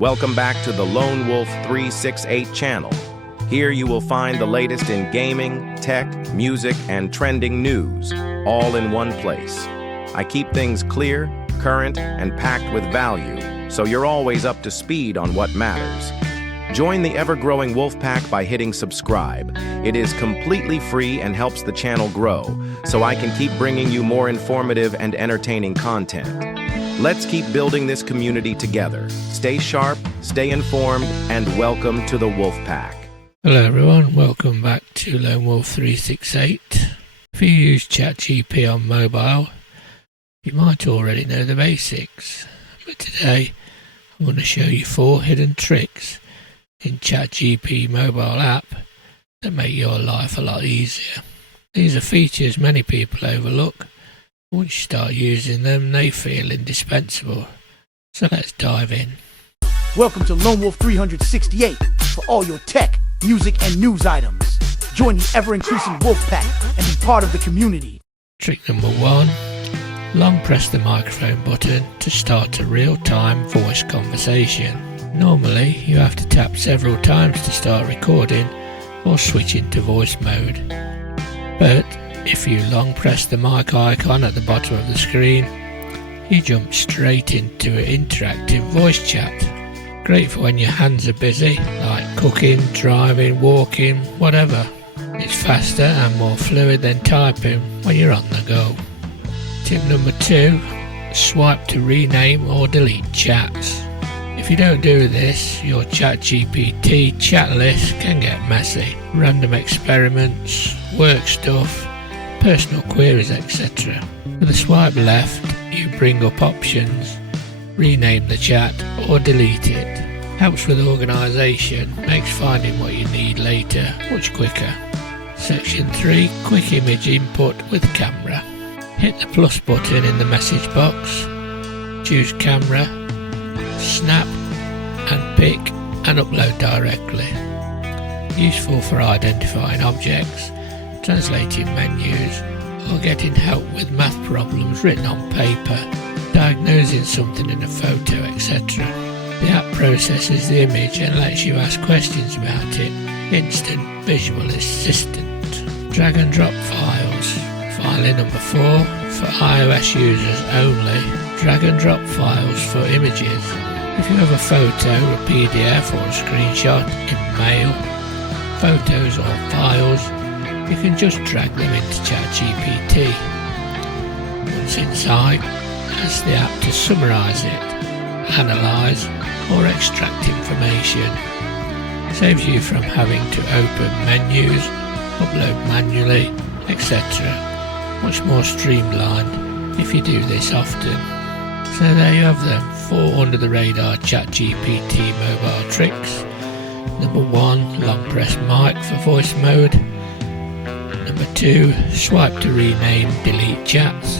Welcome back to the Lone Wolf 368 channel. Here you will find the latest in gaming, tech, music, and trending news, all in one place. I keep things clear, current, and packed with value, so you're always up to speed on what matters. Join the ever-growing Wolfpack by hitting subscribe. It is completely free and helps the channel grow, so I can keep bringing you more informative and entertaining content. Let's keep building this community together. Stay sharp, stay informed, and welcome to the Wolfpack. Hello everyone, welcome back to Lone Wolf 368. If you use ChatGPT on mobile, you might already know the basics, but today I'm going to show you 4 hidden tricks in ChatGPT mobile app that make your life a lot easier. These are features many people overlook. Once you start using them, they feel indispensable. So let's dive in. Welcome to Lone Wolf 368 for all your tech, music, and news items. Join the ever-increasing Wolfpack and be part of the community. Trick number 1. Long press the microphone button to start a real-time voice conversation. Normally, you have to tap several times to start recording or switch into voice mode. But if you long press the mic icon at the bottom of the screen, you jump straight into an interactive voice chat. Great for when your hands are busy, like cooking, driving, walking, whatever. It's faster and more fluid than typing when you're on the go. Tip number 2, swipe to rename or delete chats. If you don't do this, your ChatGPT chat list can get messy. Random experiments, work stuff, personal queries, etc. With a swipe left, you bring up options, rename the chat or delete it. Helps with organisation, makes finding what you need later much quicker. Section 3, quick image input with camera. Hit the plus button in the message box, choose camera, snap and pick and upload directly. Useful for identifying objects, translating menus, or getting help with math problems written on paper, diagnosing something in a photo, etc. The app processes the image and lets you ask questions about it. Instant visual assistant. Drag and drop files. Filing number 4 for iOS users only. Drag and drop files for images. If you have a photo, a PDF or a screenshot in Mail, Photos or Files, you can just drag them into ChatGPT. Once inside, ask the app to summarise it, analyse or extract information. Saves you from having to open menus, upload manually, etc. Much more streamlined if you do this often. So there you have them, 4 under the radar ChatGPT mobile tricks. Number 1, long press mic for voice mode. Number 2, swipe to rename, delete chats.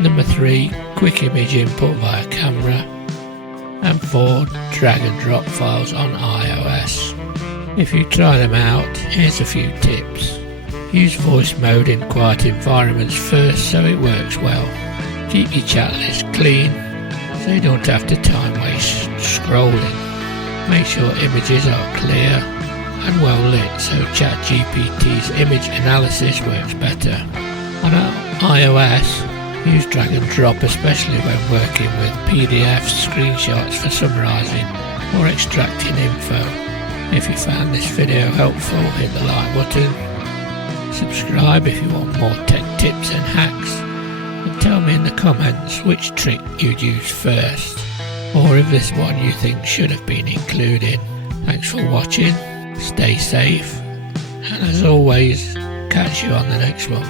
Number 3, quick image input via camera. And 4, drag and drop files on iOS. If you try them out, here's a few tips. Use voice mode in quiet environments first so it works well. Keep your chat list clean so you don't have to time waste scrolling. Make sure images are clear and well lit so ChatGPT's image analysis works better. On iOS, use drag and drop especially when working with PDFs, screenshots for summarising or extracting info. If you found this video helpful, hit the like button. Subscribe if you want more tech tips and hacks. And tell me in the comments which trick you'd use first, or if this one you think should have been included. Thanks for watching, stay safe, and as always, catch you on the next one.